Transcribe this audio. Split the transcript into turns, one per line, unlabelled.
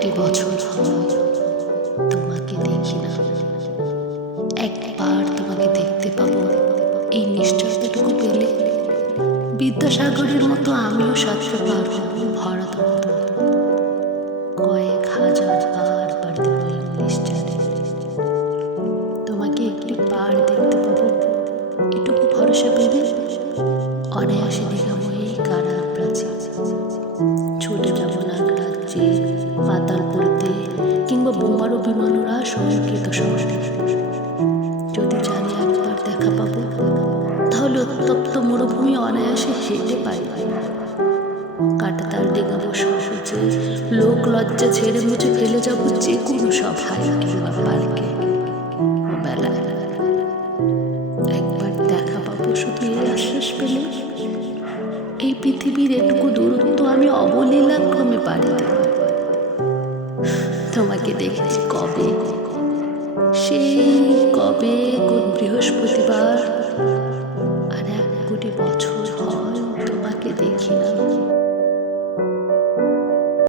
কোটি বছর হয় তোমাকে দেখি না। একবার তোমাকে দেখতে পাবো। এই নিশ্চয়তাটুকু পেলে বিদ্যাসাগরের মতো আমিও সাথে পারব ভরা তত্ত্ব কয়েক হাজার বার দেবো ইংলিশ তোমাকে একটি পার দেখতে পাবো। এটুকু ভরসা পেলে অনায়াসে দীঘাময়ী কারার প্রাচীর ছুটে যাব নাগ রাজ্যে পাতাল পড়তে কিংবা বোমারো বিমানরা সংস্কৃত শহরে যদি জানি একবার দেখা পাবো, তাহলে উত্তপ্ত মরুভূমি অনায়াসে হেঁটে পাই কাটাতার ডেগাবো সহজে লোক লজ্জা ছেড়ে মুছে ফেলে যাব যে কোনো সভায় কিংবা পার্কে। শুধু এই আশ্বাস পেলে। এই পৃথিবীর এটুকু দূরত্ব আমি অবলীলাক্রমে তোমাকে দেখেছি কবে? সেই কবে কোন বৃহস্পতিবার? আর এক কোটি বছর হয় তোমাকে দেখি না